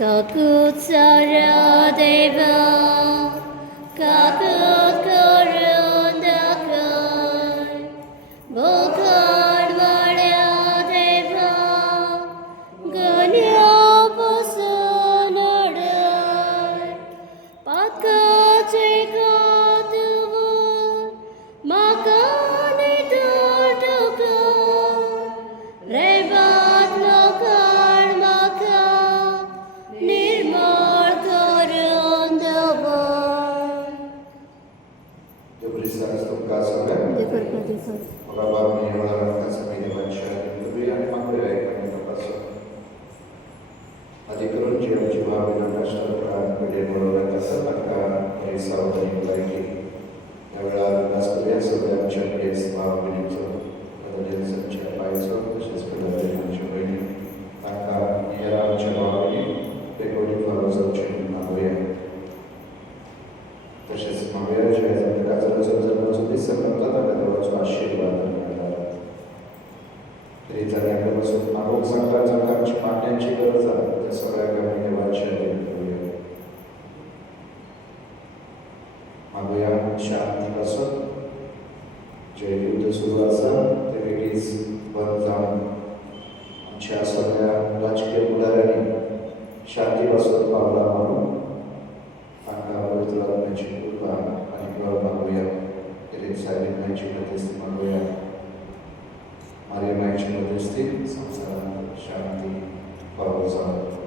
거듭 살아대봐 거듭 거른다걸 목을 말려대봐 그녀 벗어나를 바깥에 거두고 막간에 돌두고 레bat lokal maka nirmal korundawa. Jom berisah setuka sampai. Maka bapa ni orang kasih dia baca. Tapi yang mak dia yang pasal. Adik kerun jiwa jiwa bina kasar peran kemudian orang kasar maka berisah dari lagi. Yang berlalu kasar dia sudah macam dia sebab begitu. Kalau dia sencet baik so, terus sebenarnya dia macam ini. Maka ia macam ini. Dekodi kalau sencet magoya. Terus magoya jadi mereka terus disebutkan ada terus asyik Cerita yang bermaksud aku sangka-sangka cemadan ciberza sesuai agama baca di dunia. Aku yang syanti maksud jadi udah suasa terkis bantang ciasanya lajke bularani syanti maksud Paula malu angka betulan mencinta aniklah aku yang jadi saya mencinta istimewa aku yang Maria Maichin Modesti, Samsara Shanti Parvazan,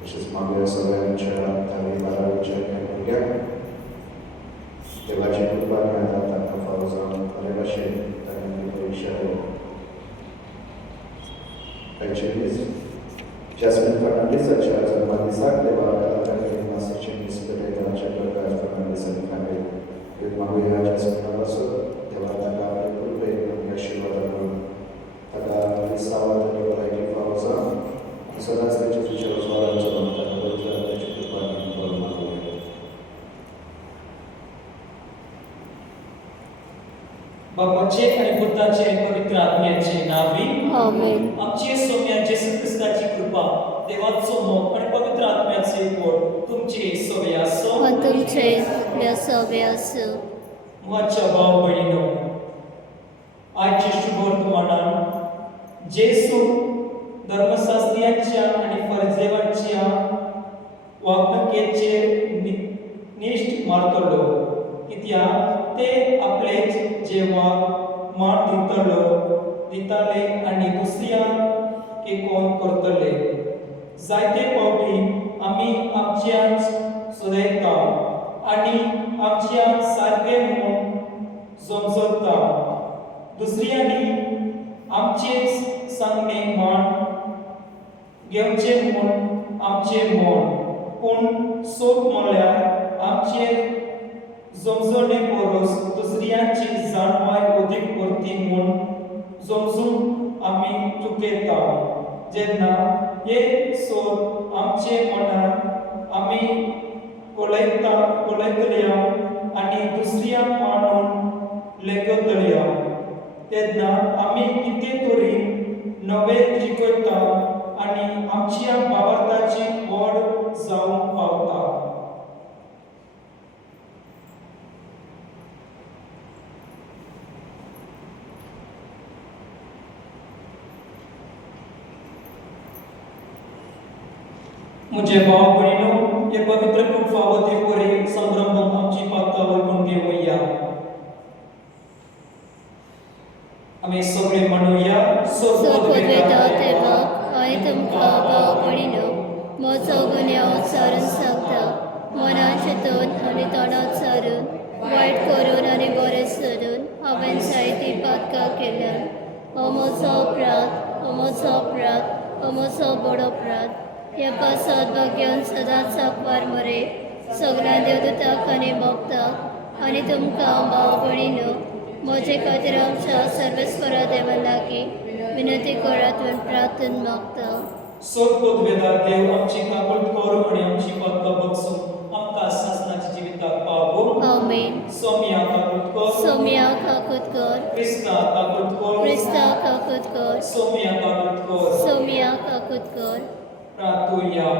which is Maria Solencha, Tali Paravicha, and Pugam. Devachi Pupana, Tata Parvazan, Revashi, Tani Purisha. Actually, Jasmine Fernandez, Charles Madisa, Deva, Tani Masichin, Mispedeta, Chapaka, Fernandez, and Family. With Maria Jasmine Navaso, Deva Taka, Pulpe, Yashiva, ada pesawat dari lagi Fauza, misalnya saya cerita soal jalan dan berjalan di depan Maria. बापाचे आणि बुद्धाचे आणि पवित्र आत्म्याचे नावे Amen. आमचे सौम्य येशू ख्रिस्ताची कृपा देवाचो मोग आणि पवित्र आत्म्याचे गोड तुमचे सगळे असो तुमचे व्यास मुहाच्या भाव बहिणीनो आजच्या शुभ वर्तमानात जेसू धर्मशास्त्रियांच्या आणि फरिसेवांच्या वागणुकेचे निष्ठ मारतलो कित्याक ते आपलेच जेव्हा मान दिताले आणि दुसऱ्यांक केकोन करतले जायते फावटी आमी आमच्याच सुदैता आणि आमच्या सारखे म्हणून समजता दुसऱ्यांनी आमचेच सांगणे मान घेवचे म्हूण आमचे मन पूण सोप म्हळ्यार आमचे जमजणे परस दुसऱ्यांची जाणवाय अदीक करती म्हूण जमजून आमी चुकयता जेन्ना हे सोप आमचे मनात आमी कोलयतल्या आनी दुसऱ्यांक मानून लेगतल्या तेन्ना आमी कितें तरी नवे शिकयता आनी आमच्या भावार्थाची व्हड जावंक पावता मुझे भाव बहिणो हे पवित्र कृपावती परी संभ्रम आमची पातका वळखून घेऊया आम्ही सगळे म्हणूया सोपवेता तेव्हा हांव तुमकां भाव भयणीनो म्हजो गुन्यांव सारून सांगता मनात चिंतून आनी तोंडात सारून वायट करून आनी बरें सोडून हांवें जायतीं पातकां केल्यात हो म्हजो अपराध हो म्हजो अपराध हो म्हजो बडो अपराध ह्या पासत भाग्यान सदांच सांगवार मरे सगळ्या देवदूतांक आनी भक्तांक आनी तुमकां भाव भयणीनो म्हजे खातीर आमच्या सर्वेस्वरा देवा लागीं विनंती करात म्हूण प्रार्थना मागता सोपत वेदार देव आमची काकूट कर आणि आमची पातका बक्षून आमकां शासनाची जिविताक पावो आमेन सोम्या काकूट कर सोम्या काकूट कर क्रिस्ता काकूट कर क्रिस्ता काकूट कर सोम्या काकूट कर सोम्या काकूट कर प्रार्थूया.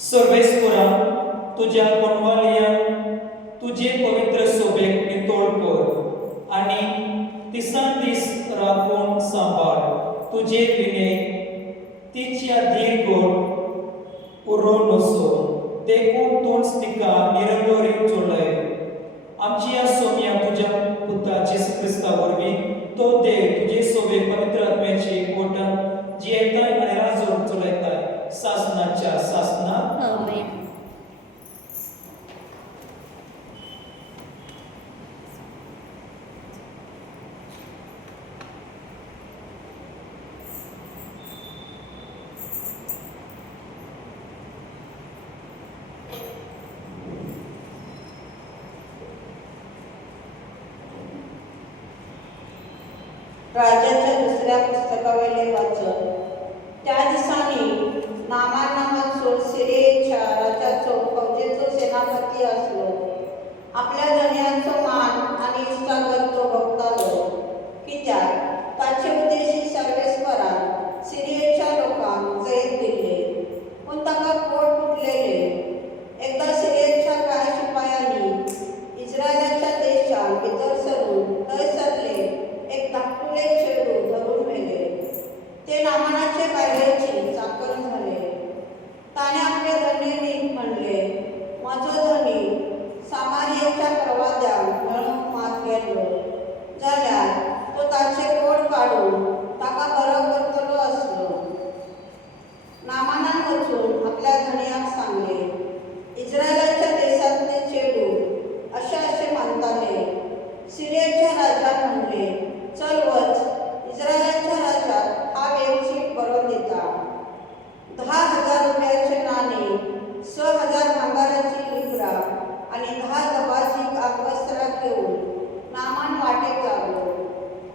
सर्वेस्परा, तुझ्या पंडवालयान तुझे पवित्र सोबेक नितोळ कर आणि तिसान दीस राखून सांबाळ. तुझे विने तिच्या दीर्घोट उरोन नसो देखून तूंच तिका निरंतरी चोळय. आमची या सोम्या तुझ्या पुता जेसू ख्रिस्ता वरवीं तो देव तुझे सोबे पवित्र आत्म्याचे कोटान जियेताय आणि राजोर चलयताय सासनाच्या सासना. आमेन. राजाच्या दुसऱ्या पुस्तकावरील वाचन. त्या दिसांनी नामान नावाचो सिरियेच्या राजाचो फौजेचो सेनापती असलो. आपल्या धन्याचो मान आणि इश्टागत तो भोगतालो, कित्याक ताचे उद्देशी सर्वेस्परान सिरियेच्या लोकांक जैत दिले, पूण ताका पोट फुटलेले. एकदा सिरियेच्या कांय शिपायांनी इस्रायलाच्या देशांत भितर सरून थंयसरले एक धाकटुले चेडूं धरून व्हेले. ते नामानाचे बायलेची चाकर झाले. ताणे आपले धनीक म्हणले, म्हजो धनी सामारियेच्या प्रवाद्यांक मेळूंक मात गेल्लो जाल्यार तो ताचे पोट काडून ताका बरो करतलो आसलो. नामानान वचून आपल्या धणयाक सांगले, इस्रायलाच्या देशांतले चेडूं अशें मानताले. सिरियेच्या राजान म्हणले, चल वच, इस्रायलाच्या राजाक हांव एक चीट बरोवन दिता. 10,000 रुपयाचे नाणे, 6,000 भांगाराची लिबरां आणि 10 दबाची आगवस्त्रां घेवन नामान वाटेक लागलो.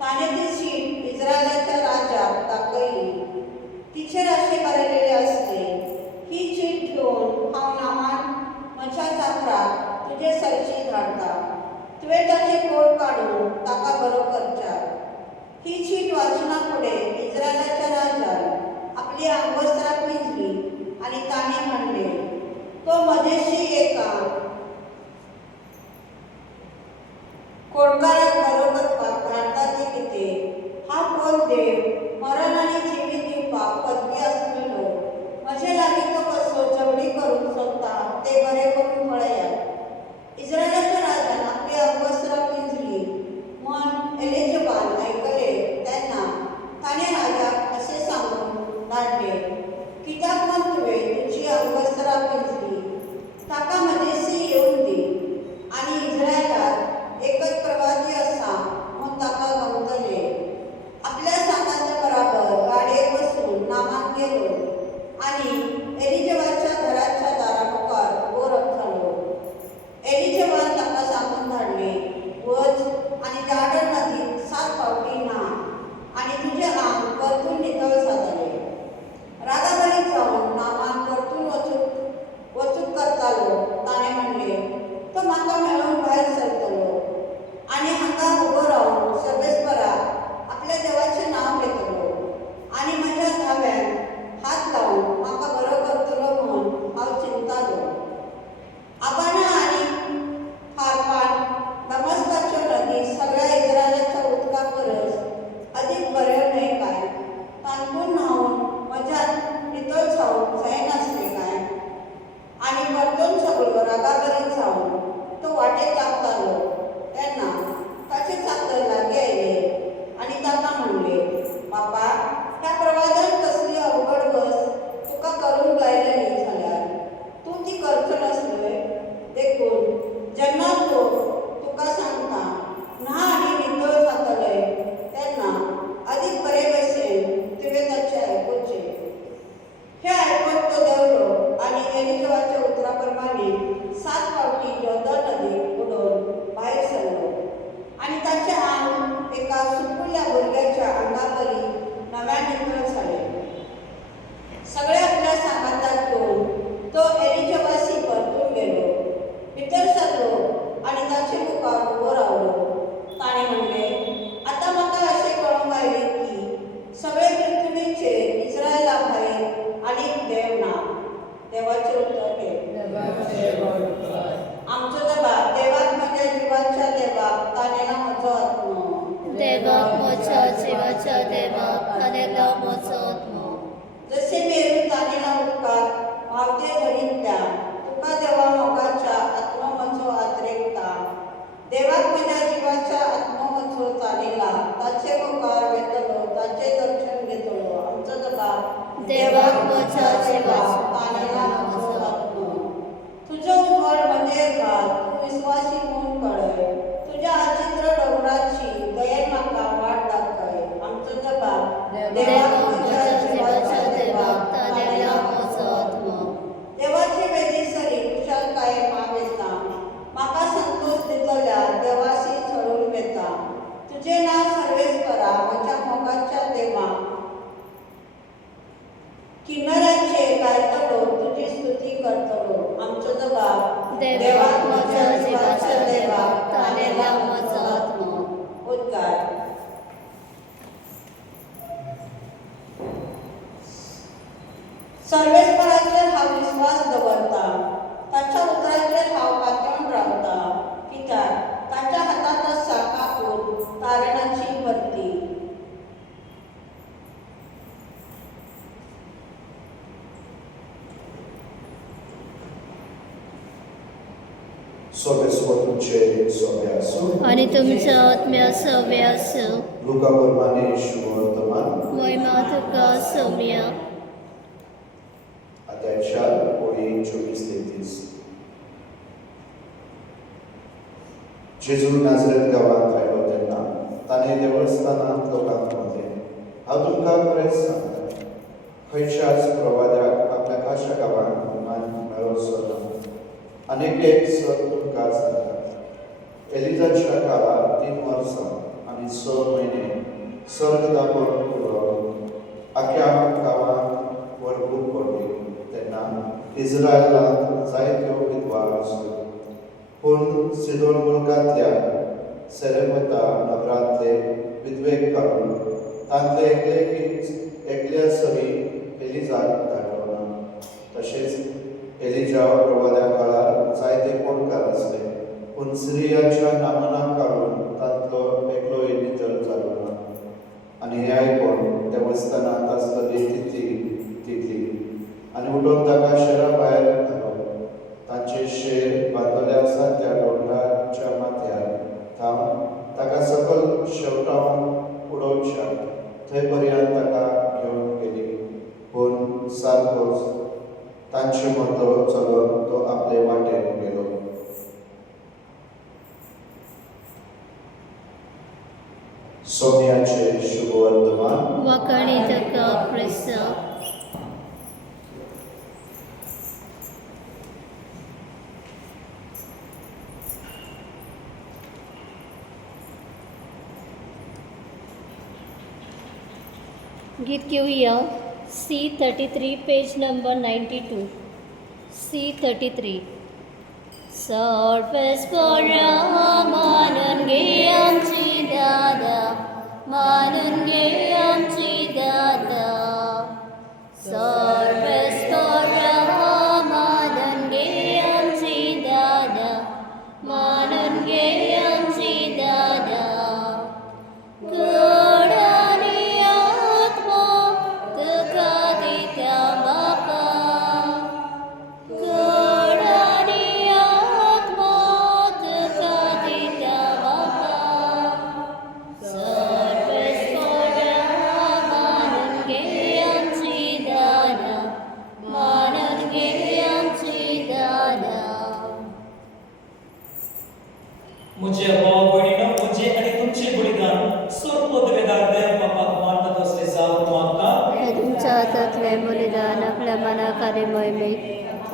ताणे ती चीट इस्रायलाच्या राजाक दाखयली. तिचेर अशें बरयलेले आसले, ही चीट घेवन हांव नामान म्हज्या चाकराक तुजे सरशी धाडटा. तुवें ताचे पोट काडून ताका बरो करचा. ही चीट वाचना फुडें इस्रायलाच्या राजान आपली आंगवस्त्रां पिंजली आनी ताणें म्हणले, तो मदेशी एका कोडकाराक बरो करपाक धाडटा ती कितें? हांव कोण देव मरण आनी जिवीत दिवपाक पदवी आसलेलो. म्हजे लागीं तो कसो जवडी करूंक सोदता तें बरें करून पळयात. इस्रायलाच्या राजान आपली आंगवस्त्रां पिंजली म्हूण एलिजाबान आयकले तेन्ना ताणें राजाक अशें सांगून धाडले, कित्याक म्हूण तुवें तुजी आंगवस्त्रां पिंजली? ताका मदेशी येवंक दी आनी इस्रायलांत एकच प्रवादी आसा म्हूण ताका गमतले. आपल्या सांगाच्या बराबर गाडयेर बसून नामान गेलो आनी एलिजाबाच्या घराच्या दारा मुखार उबो रावतालो. एलिजाबान ताका सांगून धाडले, वच आनी जॉर्डन नदींत 7 फावटी न्हा आनी तुजें आंग परतून नितळ जातलें. रागाबळीत जावन नामान परतून वचूंक करतालो. ताणें म्हणलें, तो म्हाका मेळूंक भायर सरतलो आनी हांगा उबो रावन सर्वेस्पराक आपल्या देवाचें नांव घेतलो आनी म्हज्या धाव्यान हात लावन म्हाका बरो करतलो म्हूण हांव चिंतालो. आबाना आनी हारपान दमस्काच्यो नदी सगळ्या इस्रायलाच्या उदका परस अदीक बऱ्यो न्हय काय? तांतून न्हावन म्हज्यान नितळ जावंक जायनासलें काय? आनी परतून सगळो रागाबरीत जावन तो वाटेक लागतालो तेन्ना ताचे चाकर लागीं आयले आनी ताका म्हणले, बाबा, ह्या प्रवादान कसली अवघड वस्त तुका करूंक गायलेली जाल्यार तूं ती करचो नासलोय. देखून जेन्ना तो तुका सांगता न्हा आनी नितळ जातलें तेन्ना अदीक बरे भशेन तुवें ताचें आयकुचें. हें आयकून तो देंवलो आनी एलिजाबाच्या उतरा प्रमाणे 7 फावटी जॉर्दन नदीक बुडोवन भायर सरलो आनी ताचें आंग एका सुकुल्या भुरग्याच्या आंगावरी नव्यान नितळ जालें. सगळे आपल्या सांगाताक घेवन तो एलिजाबासी परतून गेलो, भितर सरलो आनी ताचे मुखार उबो रावलो. ताणें म्हणलें, आतां म्हाका अशें कळोंक आयलें की सगळे पृथ्वीचेर इस्रायला भायर देव ना. देवाचे उत्तर हे. आमचो जबाब देवाक म्हज्या जिवाच्या देवाक तानेला म्हजो आत्मो. देवाक म्हज्या जिवाच्या देवाक तानेला म्हजो आत्मो. जसे मेरू तानेला उदकाक व्हांवते झरींतल्या तुका देवा मोगाच्या आत्मो म्हजो आदरेकता. देवाक म्हज्या जिवाच्या आत्मो म्हजो तानेला ताचे मुखार वेतलो ताचे दर्शन घेतलो. आमचो जबाब देवाक म्हज्या जिवाच्या तानेला म्हजो आत्मो. तुजो उजवाड म्हजेर घाल तूं विस्वासी म्हूण कळय. तुज्या अचित्र डोंगराची दयेन म्हाका वाट दाखय. आमचो जबाब देवाक म्हज्या जिवाच्या देवाक तानेला म्हजो आत्मो. देवाची वेदी सरी कुशलकायेन हांव येता. म्हाका संतोष दितल्या देवासी चडून वेता. तुजें नांव सर्वेस्परा म्हज्या मोगाच्या देवा. किन्नरांचेर गायतलो तुजी स्तुती करतलो. आमचो जबाब देवाक म्हज्या जिवाच्या देवाक तानेला म्हजो आत्मो. उद्गार. सर्वेस्पराचेर हांव विस्वास दवरता. ताच्या उतराचेर हांव पातळून रावता. कित्याक ताच्या हातांत आसा कापूर तारणाची भरती. Sobie słotucie sobie asu. आनी तुमच्या आत्म्या सव्य आसूं. Luka Bormanie Shuvardhaman. महिमा तुका सौम्या. अध्याय 4 ओळी 24-33. जेजू नाझरेत गांवांत आयलो तेन्ना ताणें देवस्थानांत लोकांक म्हणलें, हांव तुमकां खरेंच सांगता, खंयच्याच प्रवाद्याक आपल्या खाशा गांवांत मान मेळोवचो ना. आनीक एक सत तुमकां सांगता, एलिजाच्या काळार 3 वर्सां आनी 6 म्हयने सर्ग दाखोवन उडोवन आख्या गांवांत वरपूर पडली. तेन्ना इस्रायलांत जायत्यो विधवा आसल्यो. पूण सिदोन मुल्कांतल्या सेरेपता नगरांतले विधवेक काडून तांतले एकल्या सरी एलिजाक धाडलो ना. तशेंच एलिजा प्रवाद्या काळार जायते कोणकार आसले. पूण सिरियाच्या नामनाक काडून तांतलो एकलोय नितळ जालो ना. आनी हें आयकून देवस्थानांत आसतली तितली आनी उठोवन ताका शेरा भायर घालो. तांचे शेर बांदलेले आसा त्या दोंगराच्या माथ्यार थांब ताका सकल शेवटावन उडोवच्या थंय पर्यंत ताका घेवन गेली. पूण सारकोच तांचे मदलो चलोवन तो आपले वाटेन गेलो. सोम्याचे शुभवर्धमान. वखणी तुका क्रिस्त. गीत घेऊया. C33 page number 92. C33. सर्वेस्परा मानून घे आमची दादा, मानून घे आमची दादा. सर्वेस्परा मानून घे आमची दादा, मानून घे आमची दादा. गोडानी आत्मो तुका दिता म्हाका. गोडानी आत्मो तुका दिता म्हाका. सर्वेस्परा मानून घे आमची दादा, मानून घे आमची दादा. म्हजे भाव भयणीनो, म्हजे आनी तुमचे बलिदान स्वर्गोदवेदार देव बापाक मानतात असले जावं मागता. हे तुमच्या हातातले बलिदान आपल्या मनाक आनी मोहिमेक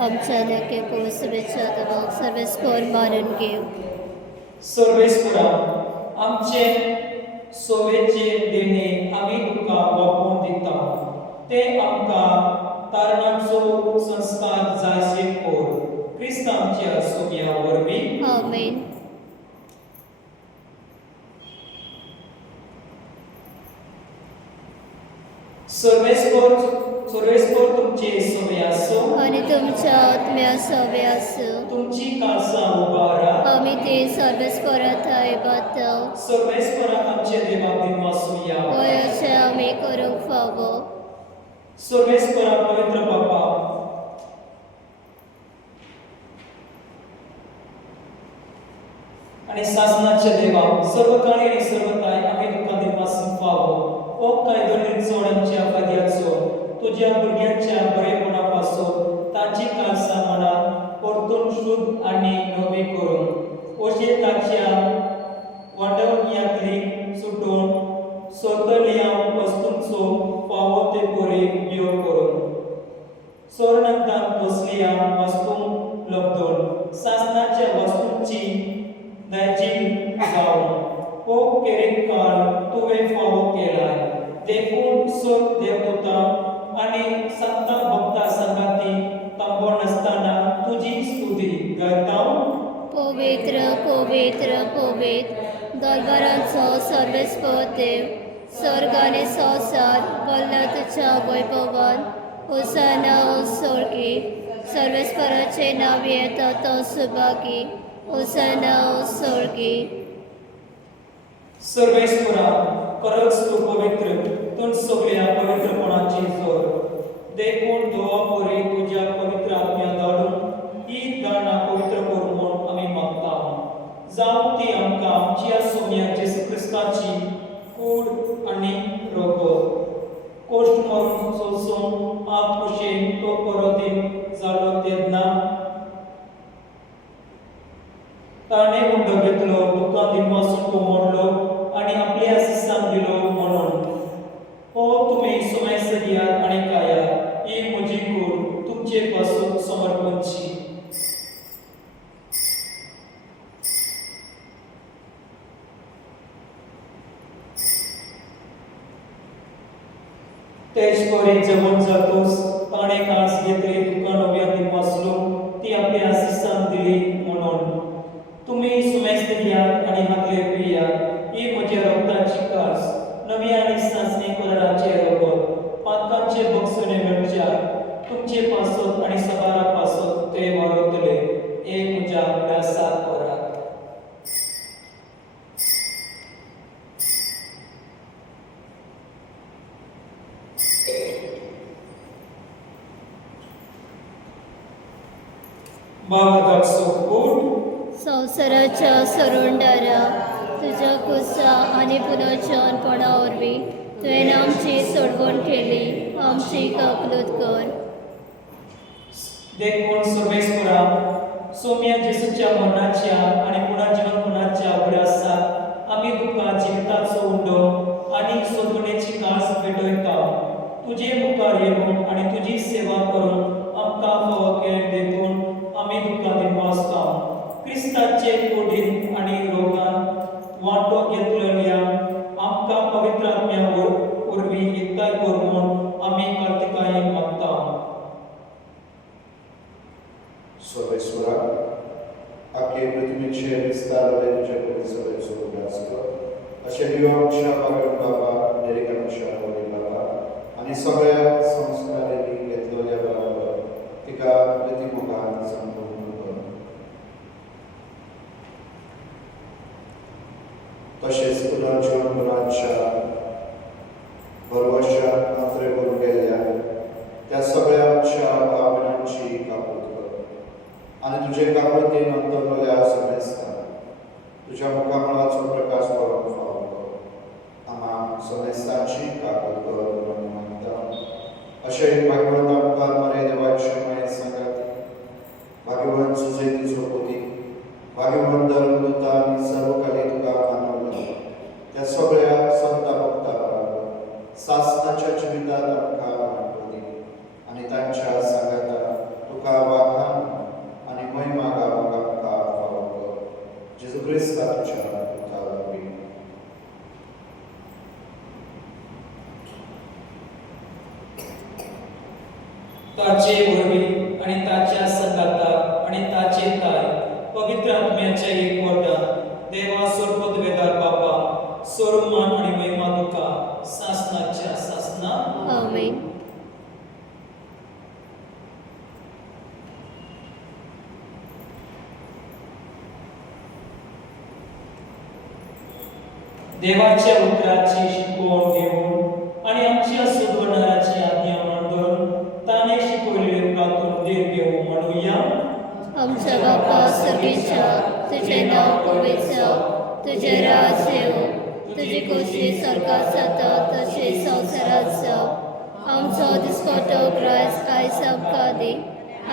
आमच्या नेके पोचवेच्या देवाक सर्वेस्पर मानून घेव. सर्वेस्परा आमचे सोवेचे देणे आमी तुका वापरून दिता. ते आमकां तारणाचो संस्कार जायसे कोर. क्रिस्त आमच्या सोव्या वरवीं. आमेन. सर्वेस्पर तुमचे सोव्या तुमच्या आत्म्या सवे आसूं तुमची काळसां उबारा आमी ती सर्वेस्परात आयबातो सर्वेस्पराक आमचे देवाक दिनवासूया वयाचे आमी करूंक फावो सर्वेस्परा पवित्र बापा आणि शासनाचे देवा सर्व काळी आणि सर्वताय आम्ही तुका दिनवासून फावो ओ कायदो चोड आमच्या फाद्याचो तुझ्या भुरग्यांच्या बरेपणापासून तांची काळसां मनात परतून शुद्ध आणि नवी करून अशे ताच्या वांटवणियांतली सुटून स्वतलिया वस्तूंचो फावो ते बरे उपयोग करून स्वर्णकांत बसलिया वस्तूंक लब्धून शासनाच्या वस्तूंची दायजी जावन हो केरीत काळ तुवें फावो केलाय देखून सोद देवदूता आणि संत भक्ता संगाती तांबो नासतना तुजी स्तुती गायता पवित्र पवित्र पवित्र दरबारांचो सर्वेस्पर देव स्वर्ग आनी संवसार भरला तुज्या वैभवान होसाना सोळकी सर्वेस्पराचे नांव येता तो सुभागी होसाना सोळकी सर्वेस्परा खरंच तू पवित्र तूं सगळ्या पवित्रपणाची जोर देखून दोवा परी तुझ्या पवित्र आत्म्या धाडून ही दाना पवित्र करून म्हूण आमी मागता जावं ती आमकां आमच्या सोम्या जेसू क्रिस्ताची कूड आनी रोगोत कोश्ट मारून सोसून आप कुशेन तो परतीन जालो तेन्ना ताणे मुंडो घेतलो तुका दिनवासून तो मोडलो आनी आपल्या शिसांक दिलो म्हणून हो तुमी सुमाय सदियात आनी काया ही म्हजी कूड तुमचे पासून समर्पणची तेज परी जेवण जातोस ताणे कास घेतली तुका नव्या दिनवासलो ती आपल्या शिसांक दिली म्हणून तुम्ही सुमेस्त दियात आणि हातले पियात ही म्हज्या रक्ताची कास नवी आनी सासणी कलराचे रगत पातकांचे बक्षणे मेळच्या तुमचे पासत आणि सबारा पासत ते वारतले एक म्हज्या व्यासात वरात बाबाचो कूड संवसाराच्या सरोंडारा तुज्या कुसा आनी पुनर्जन्मपणा वरवीं तुवें आमची सोडवण केली आमची काकलूत कर देखून सर्वेस्परा सोम्या जेसूच्या मरणाच्या आणि पुनर्जीवनपणाच्या अभ्यासात आमी तुका जिविताचो उंडो आनी सोदवणेची कास भेटयता तुजे मुखार येवन आनी तुजी सेवा करून आमकां फावो केलें देखून आमी तुका दिनवासता क्रिस्ताचे कोडीन आनी रोगान वांटो घेतलेल्या आमकां पवित्र आत्म्या वरवीं एकताय कर म्हूण आमी कार्तिकायेक मागता सर्वेस्वरा आख्खे पृथ्वीचे विस्तार तुझ्या परिसराचो उल्हास कर अशें दिव आमच्या पगड बाबा डेरेकांच्या वडील बाबा आनी सगळ्या संस्कारांनी घेतलेल्या बरोबर तिका प्रतिमुखान संपूर्ण कर तशेंच पुनर्जीवनपणाच्या भरवशाक नोकरे करून गेल्या त्या सगळ्या आमच्या भावनांची कापूत कर आनी तुजे काकुळतीन अंतरलेल्या समेस्तां तुज्या मुखामळाचो प्रकाश पडोवंक फावो कर आम्हा समेस्तांची काकूत कर म्हणून मागता अशें भागवत आमकां मरे देवाचे माये सांगात भागवत सुजयतीचो पोती भागवत धर्मदूता आनी सर्वकाली तुका मानवला त्या सगळ्या संत भक्ता बरोबर सासणाच्या जिवितांत आमकां मानवली आनी तांच्या सांगाता तुका वाखाण आनी महिमा गावपाक आमकां फावो कर जेजू क्रिस्ता तुज्या पुता वरवीं ताचे वरवीं आनी ताच्या संगाताक आनी ताचे ताय पवित्र आत्म्याच्या एक वरदान देवा सोरपद वेदार बापा सोरमान आनी महिमा तुका सासनाच्या सासना आमेन देवाच्या उतराची शिकवण घेऊन आणि आमच्या सुधवणाराची आज्ञा मांडून ताने शिकवलेले प्रातून देव घेऊ म्हणूया. आमच्या बापा सर्गीच्या तुझे नाव पवित्र जावं, तुझे राज येवो, तुझी खोशी स्वर्गात जाता तशी संवसारात जावं. आमचो दिसपट्टो क्रायस आयज आमकां दी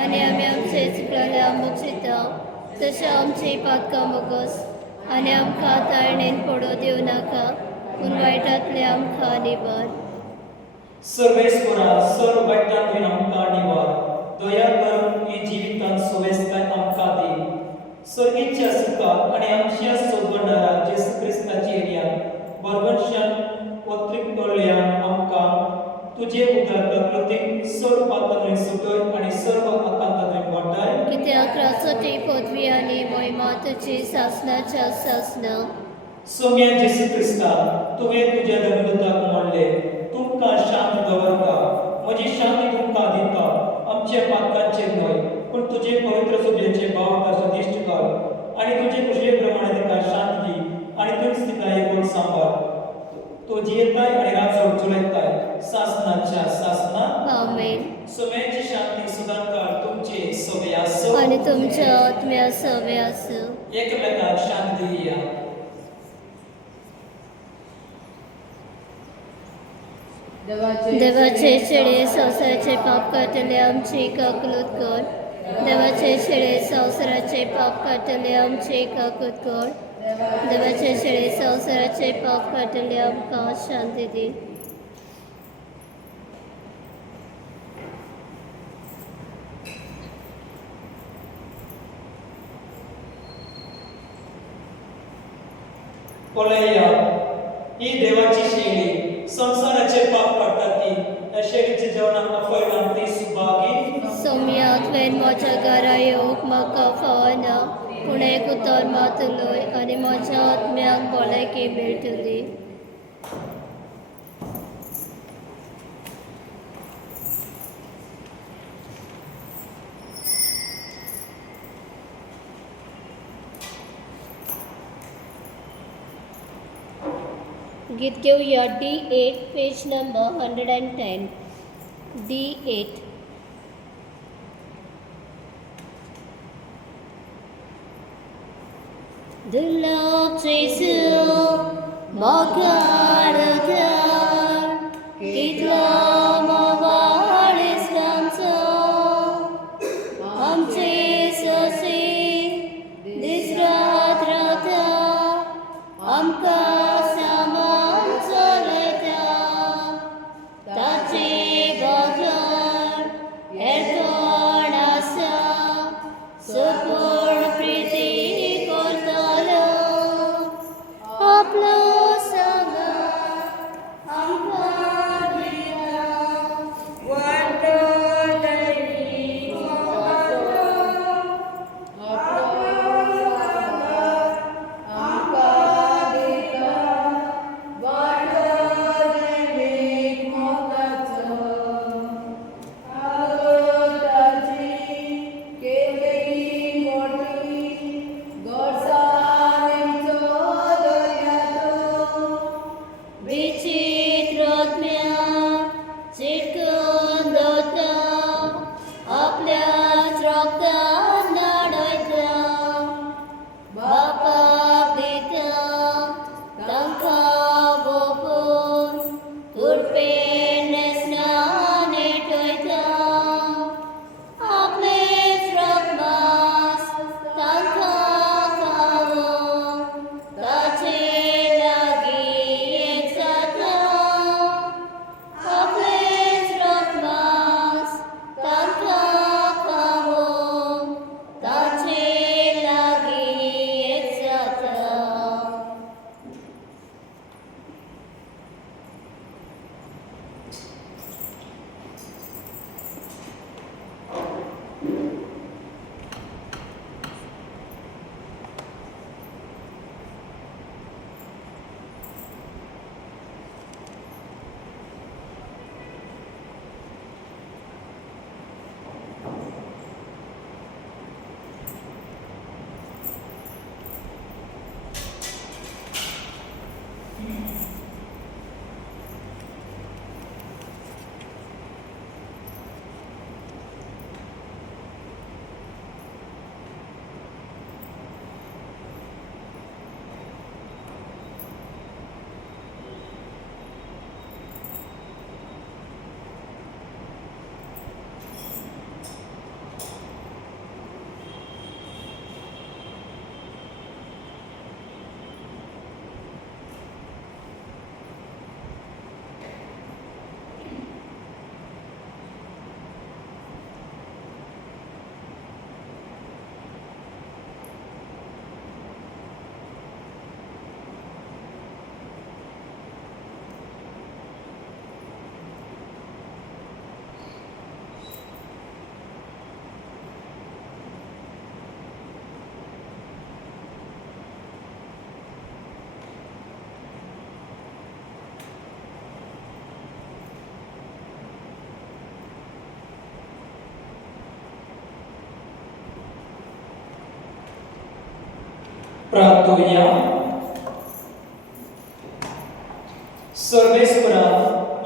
आनी आमी आमचे चुकलेल्या मुचिता तशें आमची पातकां मोगोस आनी आमकां ताळणेन पडो दिवं नाका पूण वायटांतले आमकां निवार. सर्वेस्परा सर्व वायटांतल्यान आमकां निवार. दया करून ही जिवितांत सुवेस्ताय आमकां दी. सर्गीच्या सुखाक आनी आमच्या सोबणारा जेसू क्रिस्ताची येण्यात बरवंशान वत्रिकतल्यान आमकां तुजे उदर प्रकृतीक सर्व पापांतल्यान सुटय आनी सर्व आकांतांतल्यान वाटाय. कित्याक रासोटी पदवी आनी मोहिमा तुजी सासणाच्या सासना. सोम्या जेसू क्रिस्ता तुवें तुज्या धर्मदूताक म्हणले तुमकां शांत दवरता, म्हजी शांती तुमकां दिता. आमच्या पातकांचेर न्हय पूण तुजे पवित्र सुबेचे भावता सदिश्ट कर आनी तुजे कुशले प्रमाणे तिका शांत दी आनी तुज तिका एकूण सांबाळ. तो जियेताय आनी राजो चलयताय सासनाच्या सासना. आमेन. सोम्याची शांती सदांकाळ तुमचे सोबे आसूं आनी तुमच्या आत्म्या सवे आसूं. एकमेकाक शांती दिया. देवाचे शेळे संवसाराचे पाप काटले आमची काकलूत कर. देवाचे शेळे संवसाराचे पाप काटले आमची काकूत कर. देवाचे शेळे संवसाराचे पाप काटले आमकां शांती दी. पळया ही देवाची शेळी संसाराचे पाप काडटा ती. ह्या शेळीच्या जेवणाक आपयलां ती सुभागी. सौम्या तुवें म्हज्या घरा येवंक म्हाका फावना पूण एक उतर मात उलय आनी म्हज्या आत्म्याक भलायकी मेळटली. गीत घेवया D8 page number 110. D8. The Lord Jesus, my God, kitla mawal islamsa, amche sasi disrat rata, amka saman soleta, tache bagar erkonasa, support priti kortalo, aplo saga प्रार्थूया. सर्वेश्वरा,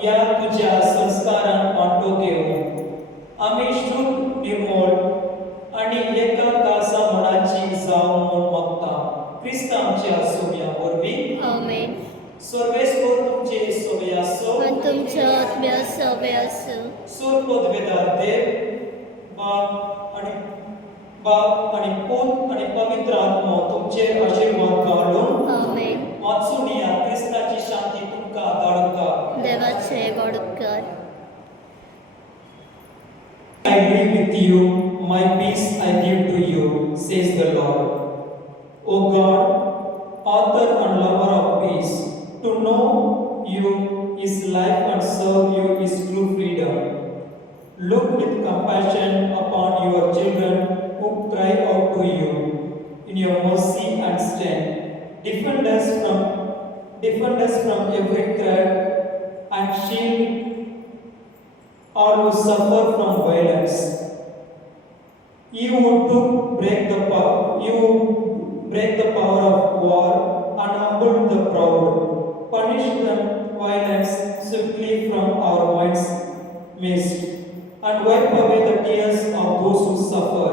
या तुझ्या संस्कारांत वांटो घेवून आमी शुद्ध निर्मळ आणि एका कासा मनाची जावं म्हूण मागता. क्रिस्त आमच्या सोम्या वरवीं. आमेन. सर्वेश्वर तुमचे सोबे आसो. आणि तुमच्या आत्म्या सभे असो. सूर पदवेदार देव बाप आणि पूत आणि पवित्र आत्मा तुमचेर आशीर्वाद घालून आमेन. वाचून या. क्रिस्ताची शांती तुमकां धाडटा. देवाचे गोडकार. I live with you, my peace I give to you, says the Lord. O God, author and lover of peace, to know you is life and serve you is true freedom. Look with compassion upon your children who cry out to you in your mercy and strength. Defend us from every threat and shield all who suffer from violence. You who break the power of war and humble the proud. Punish the violence swiftly from our minds' midst, and wipe away the tears of those who suffer.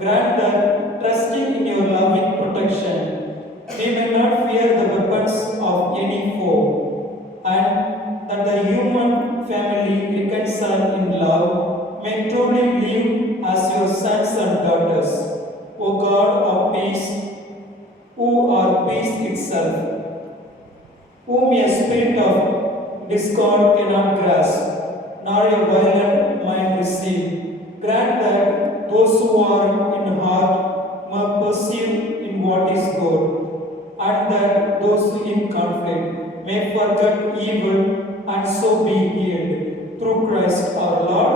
Grant that, trusting in your loving protection, we may not fear the weapons of any foe, and that the human family reconciled in love may truly live as your sons and daughters. O God of peace, who are peace itself, whom a spirit of discord cannot grasp, nor a violent mind receive, grant that those who are in heart may perceive in what is good, and that those in conflict may forget evil and so be healed. Through Christ our Lord.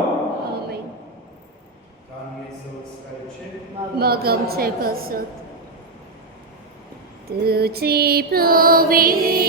Amen. Panie Jezus, skarbcie. मग आमचे कसत. तुझी पवित्रता